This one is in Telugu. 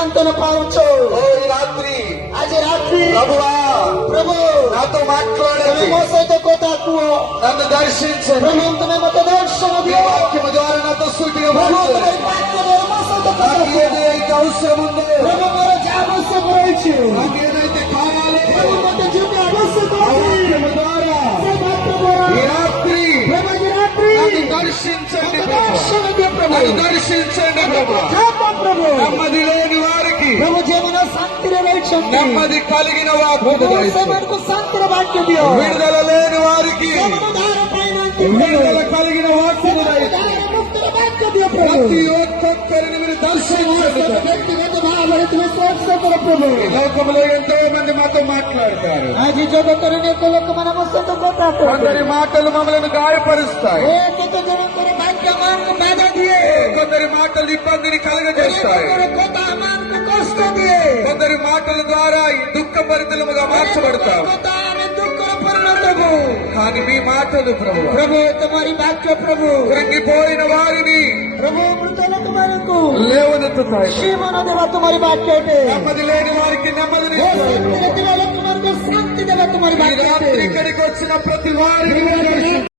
ସାନ୍ତ୍ୱନା ପାଉଛ। ఈ రాత్రి ଆଜି ରାତ୍ରି ప్రభువా ପ୍ରଭୁ నాతో ତୁମେ మాట్లాడండి, ମୋ ସହିତ କଥା କୁହ। నన్ను దర్శించండి. ପ୍ରଭୁ ତୁମେ ମତେ ଦର୍ଶନ ఈ ଦିଅ। వాక్యము ద్వారా నాతో సూటిగా ପ୍ରଭୁ మాట్లాడండి. ତୁମର ବାକ୍ୟ ଦ୍ୱାରା ମୋ ସହିତ କଥା నాకు କୁହ। ఏదైతే అవసరం ఉందో, ପ୍ରଭୁ ମୋର ଯାହା ଆବଶ୍ୟକ ରହିଛି, నాకు ఏదైతే కావాలో ପ୍ରଭୁ ମତେ ଯୋଉଠି ଆବଶ୍ୟକ ఆ ଅଛି, వాక్యము ద్వారా ସେ ବାକ୍ୟ ଦ୍ୱାରା ఈ రాత్రి ପ୍ରଭୁ ଆଜି ରାତ୍ରି నన్ను దర్శించండి ମତେ ప్రభు. ଦର୍ଶନ ଦିଅ ପ୍ରଭు। నన్ను దర్శించండి ప్రభు. କଥା କହ ପ୍ରଭୁ। నెమ్మది లేని వారికి ପ୍ରଭୁ ଯେଉଁମାନେ ଶାନ୍ତିରେ ରହିଛନ୍ତି, నెమ్మది కలిగిన వాక్యము ପ୍ରଭୁ దయచేయండి. ସେମାନଙ୍କୁ ଶାନ୍ତିର ବାକ୍ୟ ଦିଅ। విడుదల లేని వారికి ସେମାନେ ଧାର ପାଇନାହାନ୍ତି విడుదల ପ୍ରଭు, కలిగిన వాక్యము ସେମାନଙ୍କୁ దయచేయండి. ଧାର ମୁକ୍ତିର ବାକ୍ୟ ଦିଅ ପ୍ରଭు। ప్రతి ఒక్కొక్కరిని మీరు దర్శించండి ప్రభు. ବ୍ୟକ୍ତିଗତ ଭାବରେ ତୁମେ ସ୍ପର୍ଶ କର ପ୍ରଭୁ। ఈ లోకంలో ఎంతో మంది మాతో మాట్లాడతారు. ଆଜି ଜଗତରେ ଅନେକ ଲୋକମାନେ ମୋ ସହିତ କଥା కొందరి କହନ୍ତି। మాటలు మమ్మల్ని గాయపరుస్తాయి. ଏ କେତେ ଜଣଙ୍କର ବାକ୍ୟ ମାନଙ୍କୁ ବାଧା ଦିଏ, కొందరి మాటలు ఇబ్బందిని కలగజేస్తాయి. ଅନେକଙ୍କର କଥା ଆମମାନଙ୍କୁ କଷ୍ଟ ଦିଏ। కొందరి మాటల ద్వారా ఈ దుఃఖభరితముగా మార్చబడతాం. କଥା ଆମେ ଦୁଃଖର ପରିଣତ ହଉ। కానీ మీ మాటలు ప్రభు ପ୍ରଭୁ ତୁମରି ବାକ୍ୟ ପ୍ରଭୁ, కృంగిపోయిన వారిని ପ୍ରଭୁ ମୃତ ଲୋକମାନଙ୍କୁ లేవనెత్తుతాయి. ଜୀବନ ଦେବା ତୁମରି ବାକ୍ୟ ଅଟେ। నెమ్మది లేని వారికి నెమ్మదిని ଏ ଶାନ୍ତିରେ ଥିବା ଲୋକମାନଙ୍କୁ ଶାନ୍ତି ଦେବା ତୁମరి ఈ ବାକ୍ୟ రాత్రి ଅଟେ। ఇక్కడికి వచ్చిన ప్రతి వారిని